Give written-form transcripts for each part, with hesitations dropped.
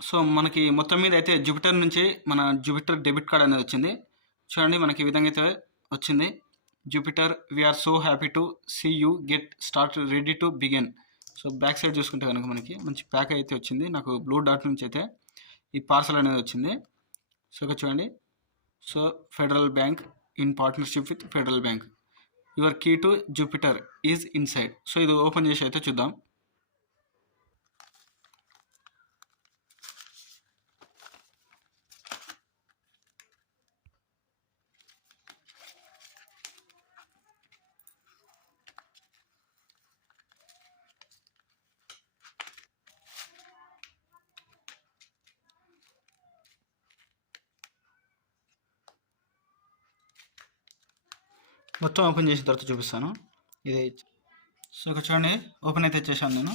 So, మనకి మొత్తం మీద అయితే జూపిటర్ నుంచి మన జూపిటర్ డెబిట్ కార్డ్ అనేది వచ్చింది. చూడండి మనకి ఈ విధంగా అయితే వచ్చింది. Jupiter we are so happy to see you get start ready to begin. So, back side చూసుకుంటే కనుక మనకి మంచి ప్యాక్ అయితే వచ్చింది. నాకు బ్లూ డాట్ నుంచి అయితే ఈ పార్సల్ అనేది వచ్చింది. సో, ఇక్కడ చూడండి. So, Federal Bank in partnership with Federal Bank. Your key to Jupiter is inside. So, ఇది ఓపెన్ చేసి అయితే చూద్దాం. మొత్తం ఓపెన్ చేసిన తర్వాత చూపిస్తాను. ఇది సో, ఇక్కడ చూడండి ఓపెన్ అయితే చేశాను నేను.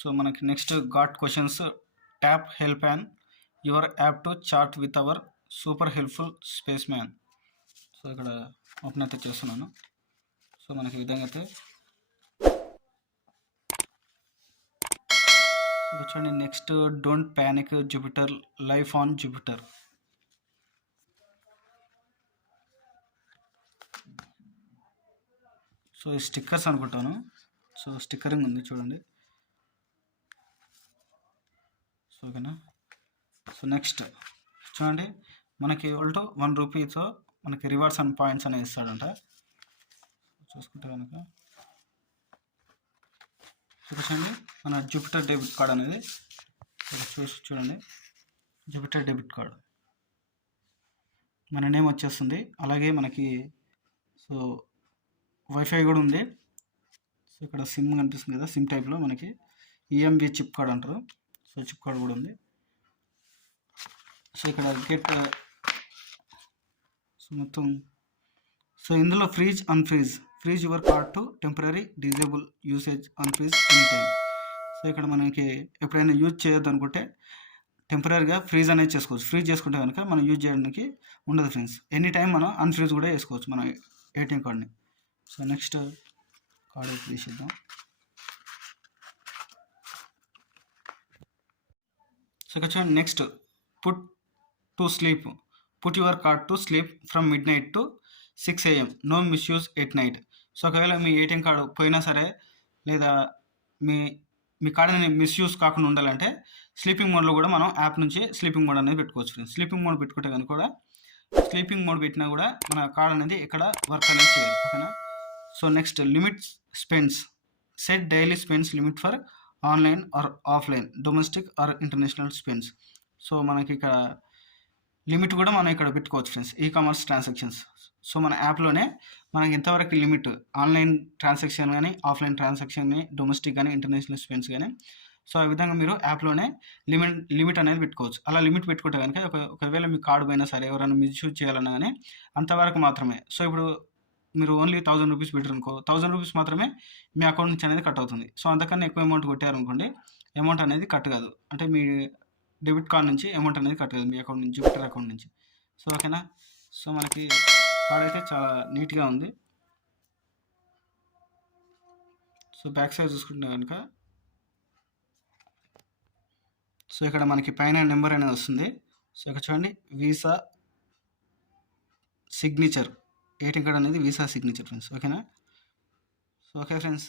సో, మనకి next got questions tap help and your app to chat with our super helpful space man. So, ఇక్కడ ఓపెన్ అయితే చేస్తున్నాను. సో, మనకి ఈ విధంగా అయితే సో, చూడండి next don't panic Jupiter life on Jupiter. So, ఈ స్టిక్కర్స్ అనుకుంటాను. సో, స్టిక్కరింగ్ ఉంది చూడండి. సో, ఓకేనా. సో, నెక్స్ట్ చూడండి మనకి ఈక్వల్ 1 రూపీతో మనకి రివార్డ్స్ అండ్ పాయింట్స్ అనేది ఇస్తాడంట. చూసుకుంటే కనుక చూడండి మన జూపిటర్ డెబిట్ కార్డ్ అనేది చూడండి. జూపిటర్ డెబిట్ కార్డ్ మన నేమ్ వచ్చేస్తుంది. అలాగే మనకి సో వైఫై కూడా ఉంది. సో, ఇక్కడ సిమ్ కనిపిస్తుంది కదా, సిమ్ టైప్లో మనకి ఈఎంబి చిప్ కార్డ్ అంటారు. సో, చిప్ కార్డ్ కూడా ఉంది. సో, ఇక్కడ గెట్ సో మొత్తం సో ఇందులో freeze your card to temporary disable usage unfreeze any time. So, ఇక్కడ మనకి ఎప్పుడైనా యూజ్ చేయొద్దు అనుకుంటే టెంపరీగా ఫ్రీజ్ అనేది చేసుకోవచ్చు. ఫ్రీజ్ చేసుకుంటే కనుక మనం యూజ్ చేయడానికి ఉండదు ఫ్రెండ్స్. ఎనీ టైం మనం అన్ఫ్రీజ్ కూడా చేసుకోవచ్చు మన ఏటీఎం కార్డ్ని. సో, నెక్స్ట్ కార్డ్ అయితే తీసేద్దాం. సో, ఇక్కడ చూడండి next put your card to sleep from midnight to 6 AM. No misuse at night. So, ఒకవేళ మీ ఏటీఎం కార్డు పోయినా సరే లేదా మీ కార్డుని మిస్యూజ్ కాకుండా ఉండాలంటే స్లీపింగ్ మోడ్లో కూడా మనం యాప్ నుంచి స్లీపింగ్ మోడ్ అనేది పెట్టుకోవచ్చు ఫ్రెండ్స్. స్లీపింగ్ మోడ్ పెట్టుకుంటే కనుక కూడా స్లీపింగ్ మోడ్ పెట్టినా కూడా మన కార్డ్ అనేది ఇక్కడ వర్క్ అనేది చేయాలి. ఓకేనా. So, next limit spends set daily spends limit for online or offline domestic are international spends. So, మనకి ఇక్కడ లిమిట్ కూడా మనం ఇక్కడ పెట్టుకోవచ్చు ఫ్రెండ్స్. Commerce transactions. సో, మన యాప్లోనే మనకి ఎంతవరకు లిమిట్ ఆన్లైన్ ట్రాన్సాక్షన్ కానీ ఆఫ్లైన్ ట్రాన్సాక్షన్ కానీ డొమెస్టిక్ కానీ ఇంటర్నేషనల్ స్పెండ్స్ కానీ. సో, ఆ విధంగా మీరు యాప్లోనే లిమిట్ అనేది పెట్టుకోవచ్చు. అలా లిమిట్ పెట్టుకుంటే కనుక ఒకవేళ మీ కార్డు పోయినా సరే ఎవరైనా మిస్యూజ్ చేయాలన్నా కానీ అంతవరకు మాత్రమే. సో, ఇప్పుడు మీరు ఓన్లీ 1000 రూపీస్ పెట్టారనుకో 1000 రూపీస్ మాత్రమే మీ అకౌంట్ నుంచి అనేది కట్ అవుతుంది. సో, అంతకన్నా ఎక్కువ అమౌంట్ కొట్టారనుకోండి అమౌంట్ అనేది కట్ కాదు. అంటే మీ డెబిట్ కార్డ్ నుంచి అమౌంట్ అనేది కట్ కాదు మీ అకౌంట్ నుంచి, జూపిటర్ అకౌంట్ నుంచి. సో, ఓకేనా. సో, మనకి కార్డ్ అయితే చాలా నీట్గా ఉంది. సో, బ్యాక్ సైడ్ చూసుకుంటే కనుక సో, ఇక్కడ మనకి పైన నెంబర్ అనేది వస్తుంది. సో, ఇక్కడ చూడండి వీసా సిగ్నేచర్ ఏటీఎం కార్డ్ అనేది వీసా సిగ్నేచర్ ఫ్రెండ్స్. ఓకేనా. So, okay friends.